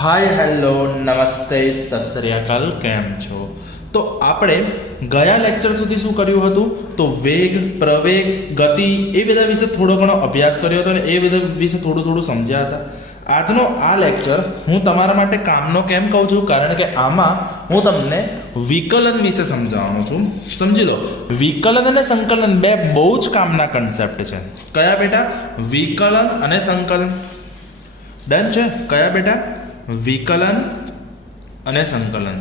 Hi hello નમસ્તે સત શ્રી અકાલ કેમ છો? તો આપણે ગયા લેક્ચર સુધી શું કર્યું હતું? તો વેગ, પ્રવેગ, ગતિ એ બધા વિશે થોડો ઘણો અભ્યાસ કર્યો હતો અને એ બધા વિશે થોડું સમજ્યા હતા. આજનો આ લેક્ચર હું તમારા માટે કામનો કેમ કહું છું? કારણ કે આમાં હું તમને વિકલન વિશે સમજાવવાનો છું. સમજી લો, વિકલન અને સંકલન બે બહુ જ કામના કન્સેપ્ટ છે. કયા બેટા? વિકલન અને સંકલન. ડન છે? કયા બેટા? વિકલન અને સંકલન.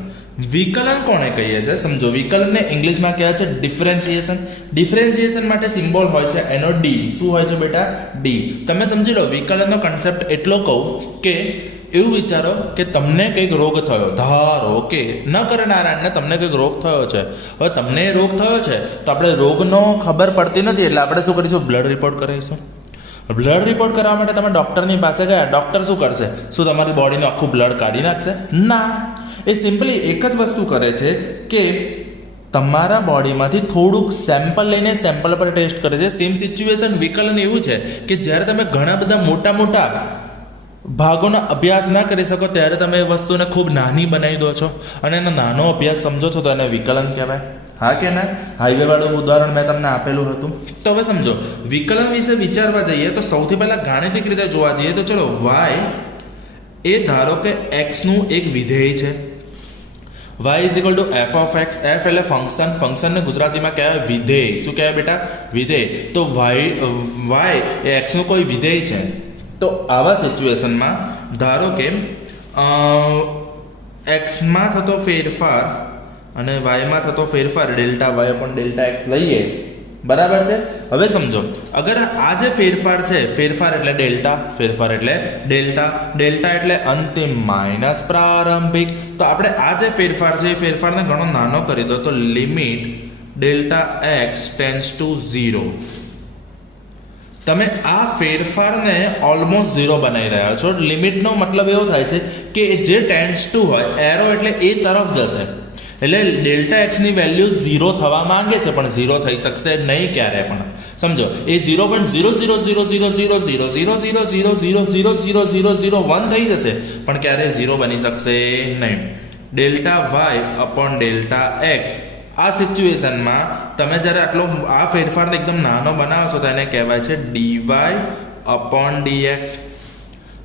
વિકલન કોને કહીએ છીએ? સમજો, વિકલનને ઇંગ્લિશમાં કહે છે ડિફરન્સિએશન. ડિફરન્સિએશન માટે સિમ્બોલ હોય છે એનો ડી. શું હોય છે બેટા? ડી. તમે સમજી લો, વિકલનનો કન્સેપ્ટ એટલો કહું કે એવું વિચારો કે તમને કંઈક રોગ થયો, ધારો કે ન કરે નારાયણને તમને કંઈક રોગ થયો છે. હવે તમને રોગ થયો છે તો આપણે રોગનો ખબર પડતી નથી એટલે આપણે શું કરીશું? બ્લડ રિપોર્ટ કરાવીશું. બ્લડ રિપોર્ટ કરવા માટે તમે ડૉક્ટરની પાસે ગયા. ડૉક્ટર શું કરશે? શું તમારી બોડીનું આખું બ્લડ કાઢી નાખશે? ના. એ સિમ્પલી એક જ વસ્તુ કરે છે કે તમારા બોડીમાંથી થોડુંક સેમ્પલ લઈને સેમ્પલ પર ટેસ્ટ કરે છે. સેમ સિચ્યુએશન વિકલન એવું છે કે જ્યારે તમે ઘણા બધા મોટા ભાગોનો અભ્યાસ ના કરી શકો ત્યારે તમે એ વસ્તુને ખૂબ નાની બનાવી દો છો અને એનો નાનો અભ્યાસ સમજો છો તો એને વિકલન કહેવાય. હા કે ના? હાઈવે વાળું ઉદાહરણ મેં તમને આપેલું હતું. તો હવે સમજો, વિકલન વિશે વિચારવા જઈએ તો સૌથી પહેલાં ગાણિતિક રીતે જોવા જઈએ તો ચલો, વાય એ ધારો કે એક્સનું એક વિધેય છે. y is equal to f of x. F એટલે ફંક્શન. ફંક્શનને ગુજરાતીમાં કહેવાય વિધેય. શું કહેવાય બેટા? વિધેય. તો વાય એ એક્સનું કોઈ વિધેય છે. તો આવા સિચ્યુએશનમાં ધારો કે એક્સમાં થતો ફેરફાર અને વાયમાં થતો ફેરફાર delta Y upon delta X લઈએ. બરાબર છે? હવે સમજો, અગર આ જે ફેરફાર છે, ફેરફાર એટલે ડેલ્ટા, ફેરફાર એટલે ડેલ્ટા, ડેલ્ટા એટલે અંતિમ માઇનસ પ્રારંભિક. તો આપણે આ જે ફેરફાર છે એ ફેરફારને ઘણો નાનો કરી દો તો limit delta x tense two 0. તમે આ ફેરફારને ઓલમોસ્ટ 0 બનાવી રહ્યા છો. લિમિટનો મતલબ એવો થાય છે કે જે ટેન્સ ટુ હોય, એરો એટલે એ તરફ જશે. એટલે ડેલ્ટા એક્સની વેલ્યુ 0 થવા માંગે છે પણ 0 થઈ શકશે નહીં ક્યારે પણ. સમજો, એ 0.00000000000000001 થઈ જશે પણ ક્યારે 0 બની શકશે નહીં. Delta Y upon delta X, આ સિચ્યુએશનમાં તમે જ્યારે આટલો આ ફેરફારને એકદમ નાનો બનાવો છો તો એને કહેવાય છે ડીવાય અપોન ડીએક્સ.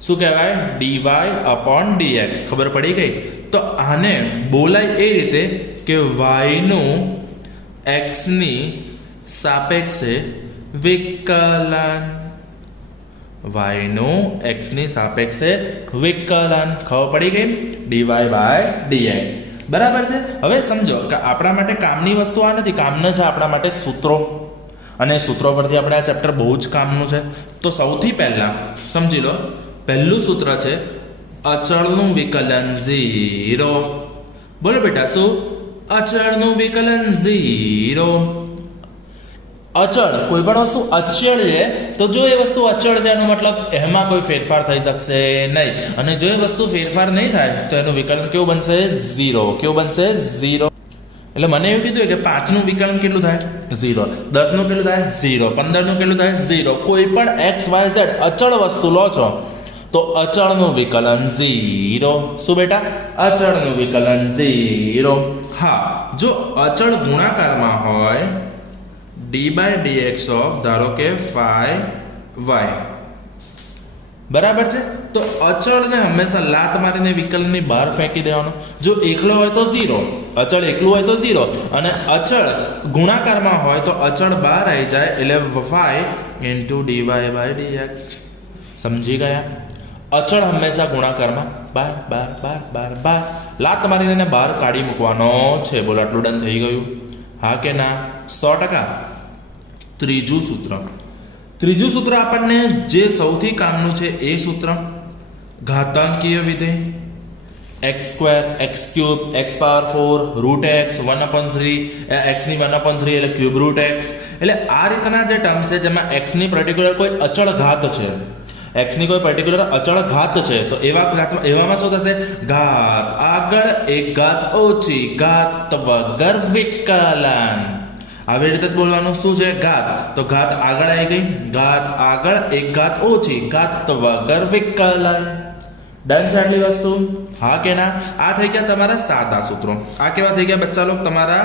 શું કહેવાય? Dy upon dx. ખબર પડી ગઈ? તો આને બોલાય એ રીતે કે વાયનું એક્સની સાપેક્ષે વિકલન. વાયનું એક્સની સાપેક્ષે વિકલન. ખબર પડી ગઈ? Dy by dx. બરાબર છે? હવે સમજો કે આપણા માટે કામની વસ્તુ આ નથી. કામનું છે આપણા માટે સૂત્રો, અને સૂત્રો પરથી આપણે આ ચેપ્ટર બહુ જ કામનું છે. તો સૌથી પહેલાં સમજી લો, પહેલું સૂત્ર છે અચળનું વિકલન 0. બોલો બેટા, શું? અચળનું વિકલન 0. અચળ, કોઈ પણ વસ્તુ અચળ છે તો જો એ વસ્તુ અચળ છે એનો મતલબ એમાં કોઈ ફેરફાર થઈ શકશે નહીં. અને જો એ વસ્તુ ફેરફાર નહીં થાય તો એનું વિકલન કેવું બનશે? 0. કેવું બનશે? 0. એટલે મને એવું કીધું કે 5નું વિકલન કેટલું થાય? 0. 10નું કેટલું થાય? 0. 15નું કેટલું થાય? 0. કોઈ પણ એક્સ વાય ઝેડ અચળ વસ્તુ લો છો તો અચળનું વિકલન 0. શું બેટા? અચળનું વિકલન 0. હા, જો અચળ ગુણાકારમાં હોય ડી બાય ડીએક્સ ઓફ ધારો કે 5y. બરાબર છે? તો અચળને હંમેશા લાત મારીને વિકલનની બહાર ફેંકી દેવાનો. જો એકલો હોય તો 0, અચળ એકલું હોય તો 0, અને અચળ ગુણાકારમાં હોય તો અચળ બહાર આવી જાય એટલે 5 ઇન્ટુ ડીવાય બાય ડીએક્સ. સમજી ગયા? અચળ હંમેશા ગુણાકારમાં બાર લાત મારીને એને બહાર કાઢી મૂકવાનો છે. બોલો, આટલું ડન થઈ ગયું? હા કે ના? 100%. ત્રીજું સૂત્ર આપણને જે સૌથી કામનું છે એ સૂત્ર ઘાતાંકીય વિધેય x² x³ x⁴ route x 1/3 xની 1/3 એટલે ક્યુબ રૂટ x. એટલે આ રીતના જે ટર્મ છે જેમાં xની પર્ટિક્યુલર કોઈ અચળ ઘાત છે, એક્સની કોઈ પર્ટિક્યુલર અચળ ઘાત છે તો એવામાં શું થશે? ઘાત આગળ એક ઘાત ઓછી, ઘાત વગર વિકલન. આવી રીતે જ બોલવાનું. શું છે? ઘાત. તો ઘાત આગળ આવી ગઈ, ઘાત આગળ એક ઘાત ઓછી, ઘાત વગર વિકલન. ડન છે આટલી વસ્તુ? હા કે ના? આ થઈ ગયા તમારા સાદા સૂત્રો. આ કેવા થઈ ગયા બચ્ચા લોકો? તમારા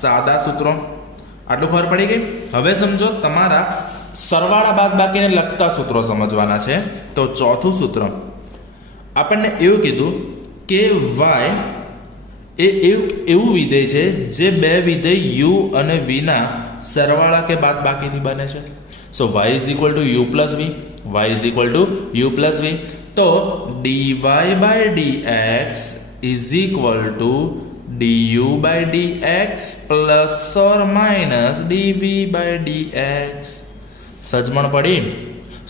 સાદા સૂત્રો. આટલું ખબર પડી ગઈ? હવે સમજો તમારા સરવાળા બાદબાકીને લગતા સૂત્રો સમજવાના છે. તો ચોથું સૂત્ર આપણને એવું કીધું કે y એ એવું વિધેય છે જે બે વિધેય u અને v ના સરવાળા કે બાદબાકીથી બને છે. So y is equal to u plus v, y is equal to u plus v. તો dy by dx is equal to du by dx plus or minus dv by dx. સજમણ પડી?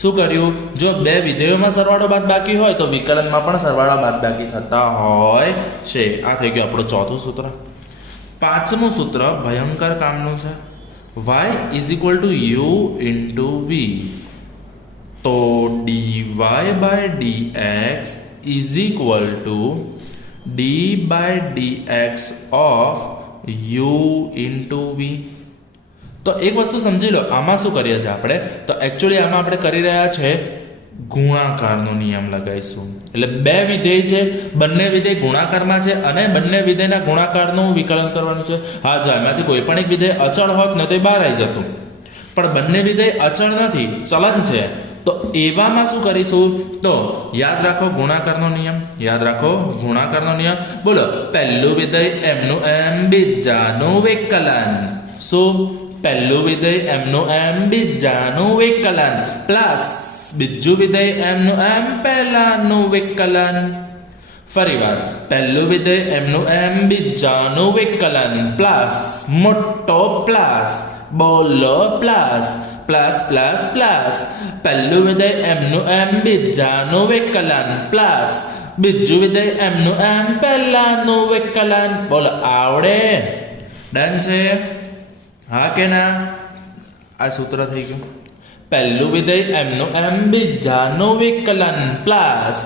શું કર્યું? જો બે વિધેયોમાં સરવાળો બાદબાકી હોય તો વિકલનમાં પણ સરવાળા બાદબાકી થતા હોય છે. આ થઈ ગયું આપણું ચોથું સૂત્ર. પાંચમું સૂત્ર ભયંકર કામનું છે. y is equal to u into v. તો dy by dx is equal to d by dx of u into v. તો એક વસ્તુ સમજી લો, આમાં શું કરીએ છીએ આપણે? તો એકચ્યુઅલી આમાં આપણે કરી રહ્યા છે ગુણાકારનો નિયમ લગાવીશું. એટલે બે વિધેય છે, બંને વિધેય ગુણાકારમાં છે અને બંને વિધેયના ગુણાકારનું વિકલન કરવાનું છે. હા, જો એમાંથી કોઈ પણ એક વિધેય અચળ હોત ને તો એ બહાર આવી જતું, પણ બંને વિધેય અચળ નથી, ચલન છે. તો એવામાં શું કરીશું? તો યાદ રાખો ગુણાકારનો નિયમ. યાદ રાખો ગુણાકારનો નિયમ. બોલો, પહેલું વિધેય એમનું એમ, બીજાનું વિકલન. શું? પહેલું વિધેય એમનું એમ, બીજાનું વિકલન પ્લસ બીજું વિધેય એમનું એમ, પહેલાનું વિકલન. ફરીવાર, પહેલું વિધેય એમનું એમ, બીજાનું વિકલન પ્લસ મોટો પ્લસ. બોલો પ્લસ પ્લસ પ્લસ પ્લસ. પહેલું વિધેય એમનું એમ, બીજાનું વિકલન પ્લસ બીજું વિધેય એમનું એમ, પહેલાનું વિકલન. બોલો, આવડે? ડન છે? હા કે ના? આ સૂત્ર થઈ ગયું. પહેલું વિધેય એમનું એમ, બીજાનું વિકલન પ્લસ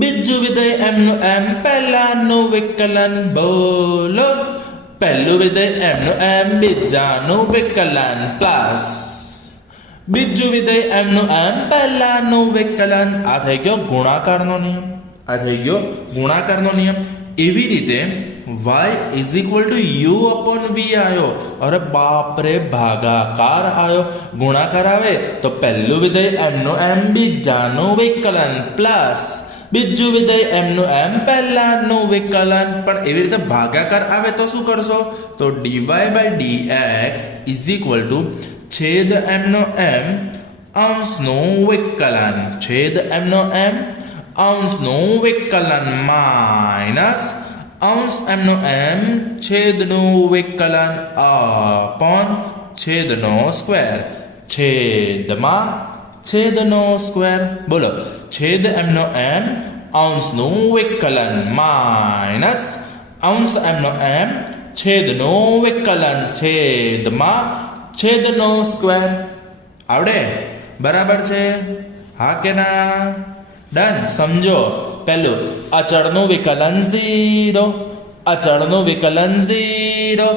બીજું વિધેય એમનું એમ, પહેલાનું વિકલન. બોલો, પહેલું વિધેય એમનું એમ, બીજાનું વિકલન પ્લસ બીજું વિધેય એમનું એમ, પહેલાનું વિકલન. આ થઈ ગયો ગુણાકારનો નિયમ. આ થઈ ગયો ગુણાકારનો નિયમ. એવી રીતે y is equal to u upon v આવ્યો. અરે બાપ રે, ભાગાકાર આવ્યો. ગુણાકાર આવે તો પહેલું વિધેય એમનું એમ, બીજાનું વિકલન પ્લસ બીજું વિધેય એમનું એમ, પહેલાનું વિકલન. પણ એવી રીતે ભાગાકાર આવે તો શું કરશો? તો dy by dx is equal to છેદ એમનો એમ અંશનું વિકલન, છેદ એમનો એમ અંશનું વિકલન માઇનસ અંશ એમનો એમ છેદનું વિકલન અપોન છેદનો સ્ક્વેર, છેદમાં છેદનો સ્ક્વેર. બોલો, છેદ એમનો એમ અંશનું વિકલન માઇનસ અંશ એમનો એમ છેદનું વિકલન, છેદમાં છેદનો સ્ક્વેર. આવડે? બરાબર છે? હા કે ના? ડન. સમજો, પહેલું અચળનું વિકલન 0, અચળનું વિકલન 0,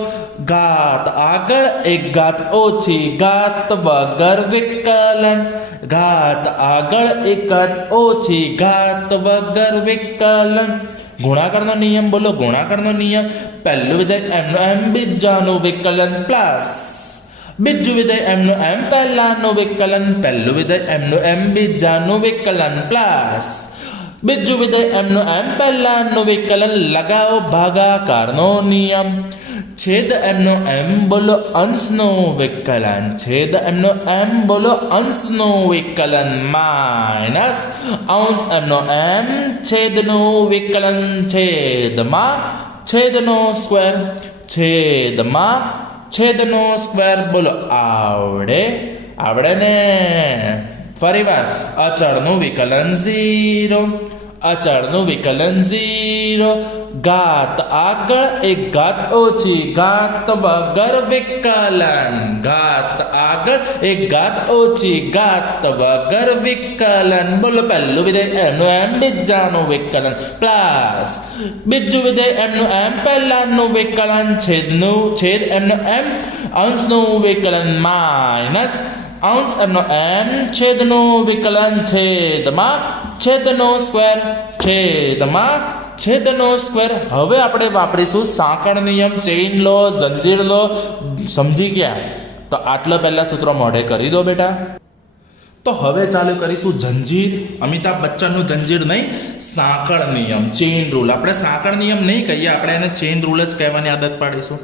ઘાત આગળ એક ઘાત ઓછી, ઘાત વગર વિકલન, ઘાત આગળ એક ઘાત ઓછી, ઘાત વગર વિકલન. ગુણાકારનો નિયમ. બોલો, ગુણાકારનો નિયમ. પહેલું વિધેય એમનું એમ, બીજાનું વિકલન પ્લસ બીજું વિધેય એમનું એમ, પહેલાનું વિકલન. પહેલું વિધેય એમનું એમ, બીજાનું વિકલન પ્લસ બીજું વિધેય એમનું એમ, પહેલાનું વિકલન. લગાવો ભાગાકારનો નિયમ. છેદ એમનો એમ, બોલો અંશનું વિકલન, છેદ એમનો એમ, બોલો અંશનું વિકલન માઇનસ અંશ એમનો એમ, છેદનું વિકલન, છેદમાં છેદનો સ્ક્વેર, છેદમાં છેદનો સ્ક્વેર. બોલો, આવડે? આવડે ને? ફરીવાર, અચળનું વિકલન 0, અચળનું વિકલન 0, ઘાત આગળ એક ઘાત ઓછી, ઘાત વગર વિકલન, ઘાત આગળ એક ઘાત ઓછી, ઘાત વગર વિકલન. બોલો, પહેલું વિધેય એમનું એમ, બીજાનું વિકલન પ્લસ બીજું વિધેય એમનું એમ, પહેલાનું વિકલન, છેદ એમનું એમ અંશનું વિકલન માઇનસ અંશ એમનો એમ છેદનું વિકલન, છેદમાં છેદનો સ્ક્વેર, છેદનો સ્ક્વેર. હવે આપણે વાપરીશું સાંકળ નિયમ, ચેઇન લો, જંજીર લો. સમજી ગયા? તો આટલો પહેલા સૂત્ર મોઢે કરી દો બેટા. તો હવે ચાલુ કરીશું જંજીર. અમિતાભ બચ્ચનનું જંજીર નહીં, સાંકળ નિયમ, ચેઇન રૂલ. આપણે સાંકળ નિયમ નહીં કહીએ, આપણે એને ચેઇન રૂલ જ કહેવાની આદત પાડીશું.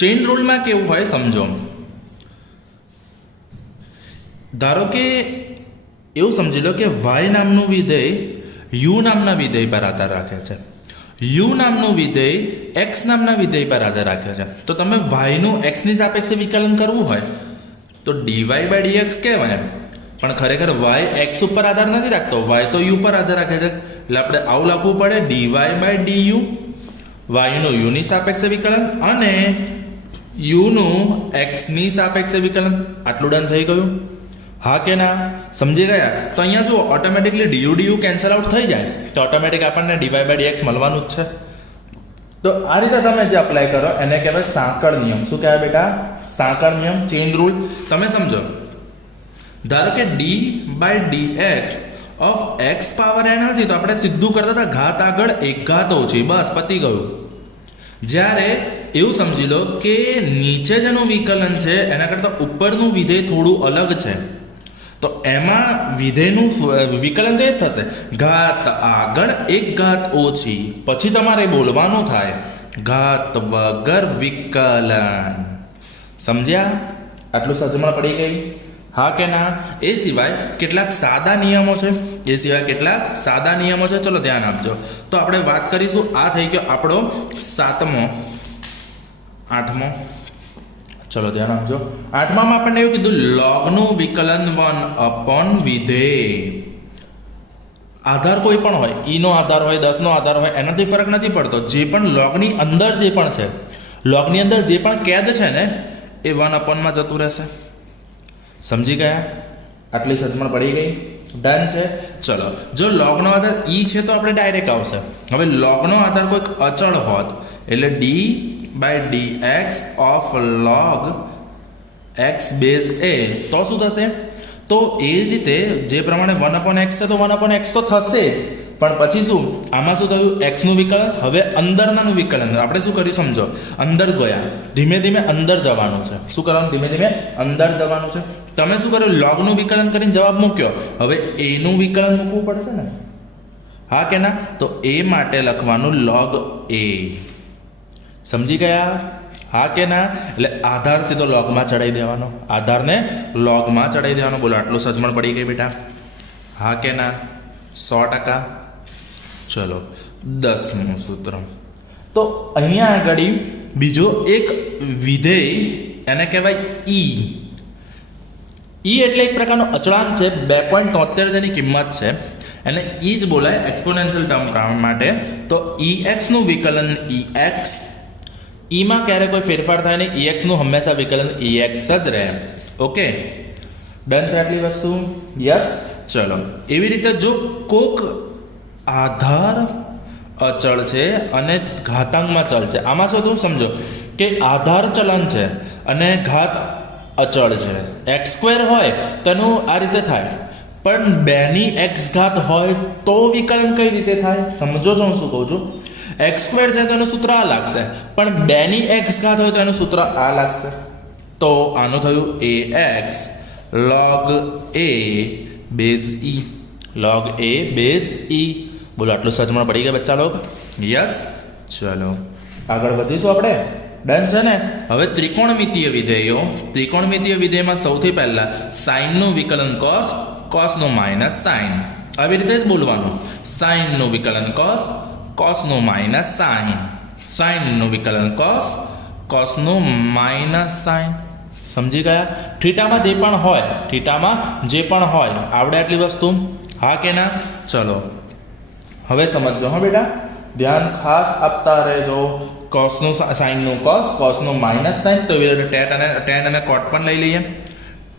ચેઇન રૂલમાં કેવું હોય સમજો. ધારો કે એવું સમજી લો કે વાય નામનું વિધેય યુ નામના વિધેય પર આધાર રાખે છે, યુ નામનું વિધેય એક્સ નામના વિધેય પર આધાર રાખે છે. તો તમે વાયનું એક્સની સાપેક્ષે વિકલન કરવું હોય તો ડીવાય બાય ડીએક્સ કહેવાય. પણ ખરેખર વાય એક્સ ઉપર આધાર નથી રાખતો, વાય તો યુ પર આધાર રાખે છે. એટલે આપણે આવું લખવું પડે, ડીવાય બાય ડીયુ, વાયનું યુની સાપેક્ષે વિકલન અને યુનું એક્સની સાપેક્ષે વિકલન. આટલું ડન થઈ ગયું? હા કે ના? સમજી ગયા? તો અહીંયા જો ઓટોમેટિકલી ડીયુ કેન્સલ આઉટ થઈ જાય તો ઓટોમેટિક આપણને ડીવાય બાય ડીએક્સ મળવાનું જ છે. તો આ રીતે તમે જે અપ્લાય કરો એને કહેવાય સાંકળ નિયમ. શું કહેવાય બેટા? સાંકળ નિયમ, ચેઇન રૂલ. તમે સમજો, ધારો કે D by D X of X power N હતી તો આપણે સીધું કરતા હતા ઘાત આગળ એક ઘાત ઓછી, બસ પતી ગયું. જ્યારે એવું સમજી લો કે નીચે જેનું વિકલન છે એના કરતાં ઉપરનું વિધેય થોડું અલગ છે, તો એમાં વિધેયનું વિકલન તો એ જ થશે, ઘાત આગળ એક ઘાત ઓછી. પછી તમારે બોલવાનું થાય ઘાત વગર વિકલન. સમજ્યા? આટલું સજમણ પડી ગઈ? હા કે ના? એ સિવાય કેટલાક સાદા નિયમો છે, ચલો ધ્યાન આપજો. તો આપણે વાત કરીશું. આ થઈ ગયો આપણો 7મો, 8મો. ચલો ધ્યાન આપજો. 8મામાં આપણને એવું કીધું લોગનું વિકલન 1 વિધેય. આધાર કોઈ પણ હોય, ઈનો આધાર હોય, 10નો આધાર હોય, એનાથી ફરક નથી પડતો. જે પણ લોગની અંદર જે પણ છે, લોગની અંદર જે પણ કેદ છે ને એ 1 માં જતું રહેશે. સમજી ગયા? આટલી સજમણ પડી ગઈ? ડન છે. ચલો, જો લોગનો આધાર ઈ છે તો આપણે ડાયરેક્ટ આવશે. હવે લોગનો આધાર કોઈક અચળ હોત એટલે D by D X of log X base A, તો શું થશે? તો એ રીતે જે પ્રમાણે 1/x છે તો 1/x તો થશે જ, પણ પછી શું આમાં શું થયું? એક્સનું વિકલન. હવે અંદરનાનું વિકલન આપણે શું કર્યું સમજો, અંદર ગયા, ધીમે ધીમે અંદર જવાનું છે. શું કરવાનું? ધીમે ધીમે અંદર જવાનું છે. તમે શું કર્યું? લોગનું વિકલન કરીને જવાબ મૂક્યો. હવે એનું વિકલન મૂકવું પડશે ને? હા કે ના? તો એ માટે લખવાનું લોગ એ. સમજી ગયા? હા કે ના? એટલે આધાર સીધો લોગમાં ચડાવી દેવાનો, આધારને લોગમાં ચડાવી દેવાનો. બોલો, આટલું સજમણ પડી ગઈ બેટા? હા કે ના? 100%. ચલો, 10મું સૂત્ર. તો અહીંયા આગળ બીજો એક વિધેય એને કહેવાય ઈ. ઈ એટલે એક પ્રકારનો અચળાંક છે, 2.73 જેની કિંમત છે, એને ઈ જ બોલાય એક્સપોનેન્શિયલ ટર્મ માટે. તો ઈ એક્સનું વિકલન ઈ એક્સ, ઈમાં ક્યારે કોઈ ફેરફાર થાય નહીં, ઈ એક્સનું હંમેશા વિકલન ઈ એક્સ જ રહે. ઓકે, ડન છે આટલી વસ્તુ? યસ. ચલો, એવી રીતે જો કોક આધાર અચળ છે અને ઘાતાંકમાં ચલ છે, આમાં શું થયું સમજો કે આધાર ચલન છે અને ઘાત અચળ છે. x² હોય તો એનું આ રીતે થાય, પણ 2ની x ઘાત હોય તો વિકલન કઈ રીતે થાય? સમજો છો હું શું કહું છું? x² છે તો એનું સૂત્ર આ લાગશે, પણ 2ની x ઘાત હોય તો એનું સૂત્ર આ લાગશે. તો આનું થયું ax log a base E, log a base E. બોલો, આટલું સજમણ પડી ગયા બચ્ચા લોગ? યસ. ચલો આગળ વધીશું આપણે. ડન છે ને? હવે ત્રિકોણમિતીય વિધેયો. ત્રિકોણમિતીય વિધેયમાં સૌથી પહેલા સાઇનનું વિકલન કોસ, કોસનું માઇનસ સાઇન. આવી રીતે જ બોલવાનું. સાઇનનું વિકલન કોસ, કોસનું માઇનસ સાઇન. સાઇનનું વિકલન કોસ, કોસનું માઇનસ સાઇન. સમજી ગયા? થીટામાં જે પણ હોય, થીટામાં જે પણ હોય, આવડે આટલી વસ્તુ? હા કે ના? ચલો હવે સમજજો. હા બેટા, ધ્યાન ખાસ આપતા રહેજો. કોસનું સાઇનનું કોસ, કોસનું માઇનસ સાઇન. તો એવી રીતે ટેન અને કોટ પણ લઈ લઈએ.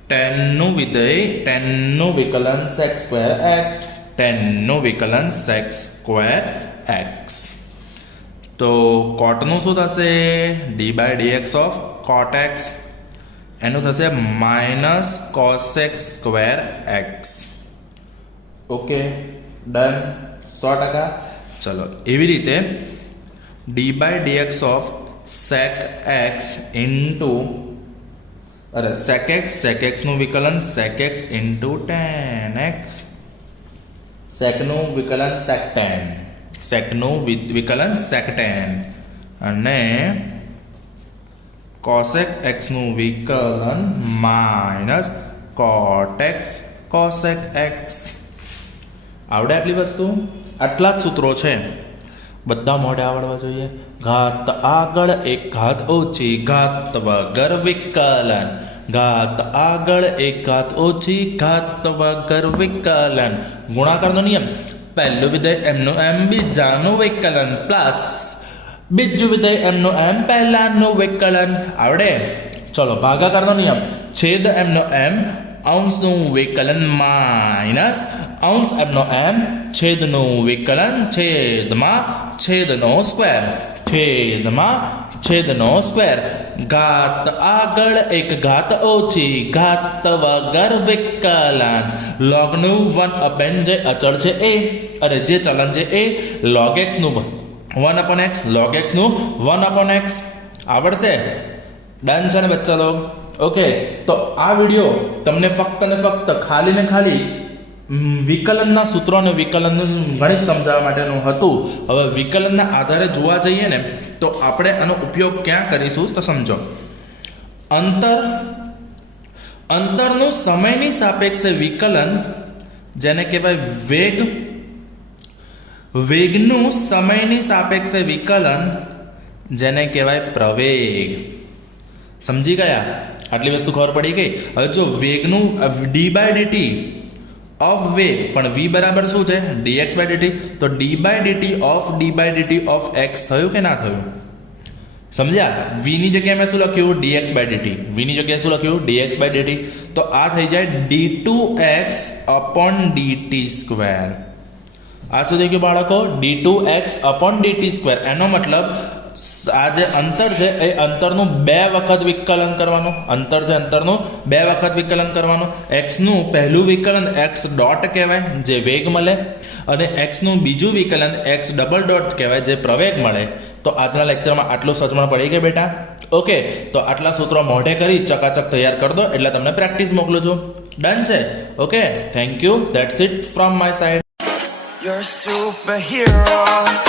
ટેનનું વિધેય, ટેનનું વિકલન sec² x, ટેનનું વિકલન sec² x. તો કોટનું શું થશે? D by D X of cot X, એનું થશે minus cosec² x. Okay, done 100%. ચલો એવી રીતે D by D X of sec X into sec એક્સનું વિકલન sec X into tan X, સેકનું વિકલન સેક ટેન, સેકનું વિકલન સેક ટેન અને કોસેક એક્સનું વિકલન માઇનસ કોટેક્સ કોસેક એક્સ. આવડે આટલી વસ્તુ? આટલા જ સૂત્રો છે, બધા મોઢે આવડવા જોઈએ. ઘાત આગળ એક ઘાત ઓછી ઘાત વગર વિકલન, ઘાત આગળ એક ઘાત ઓછી ઘાત વગર વિકલન. ગુણાકારનો નિયમ, પહેલું વિધેય એમનું એમ બીજાનું વિકલન પ્લસ બીજું વિધેય એમનું એમ પહેલાનું વિકલન. આવડે? ચલો ભાગાકારનો નિયમ, છેદ એમનો એમ અંશનું વિકલન માઇનસ અંશ એમનો એમ છેદનું વિકલન છેદમાં છેદનો સ્ક્વેર, છેદમાં છેદનો સ્ક્વેર. ઘાત આગળ એક ઘાત ઓછી ઘાત વગર વિકલન. લોગનું 1/n જે અચળ છે એ અને જે ચલન છે એ log x નું 1/x, log x નું 1/x. આવડશે? ડન છે ને બચ્ચા લોગ? ઓકે, તો આ વિડીયો તમને ફક્ત ને ફક્ત ખાલી ને ખાલી વિકલનના સૂત્રો અને વિકલનનું ગણિત સમજાવવા માટેનું હતું. હવે વિકલનના આધારે જોવા જઈએ ને તો આપણે આનો ઉપયોગ ક્યાં કરીશું તો સમજો. અંતરનું સમયની સાપેક્ષે વિકલન, જેને કહેવાય વેગ, વેગનું સમયની સાપેક્ષે વિકલન, જેને કહેવાય પ્રવેગ. સમજી ગયા? આટલી વસ્તુ ખબર પડી ગઈ. હવે જો વેગનું ડી બાય ડીટી ઓફ વેગ, પણ v બરાબર શું છે? dx by dt. તો d by dt of x થયું કે ના થયું? સમજ્યા? v ની જગ્યાએ મેં શું લખ્યું? dx by dt. v ની જગ્યાએ શું લખ્યું? dx by dt. તો આ થઈ જાય d2x અપોન dt સ્ક્વેર. આ શું થઈ ગયું બાળકો? d2x upon dt square. એનો મતલબ આ જે અંતર છે એ અંતરનું 2 વખત વિકલન કરવાનું. અંતર છે અંતરનું 2 વખત વિકલન કરવાનું. એક્સનું પહેલું વિકલન એક્સ ડોટ કહેવાય, જે વેગ મળે, અને એક્સનું બીજું વિકલન એક્સ ડબલ ડોટ કહેવાય, જે પ્રવેગ મળે. તો આજના લેક્ચરમાં આટલું સચમણ પડી ગઈ બેટા. ઓકે, તો આટલા સૂત્રો મોઢે કરી ચકાચક તૈયાર કરી દો, એટલે તમને પ્રેક્ટિસ મોકલું છું. ડન છે? Okay, thank you. That's it from my side. You're a superhero.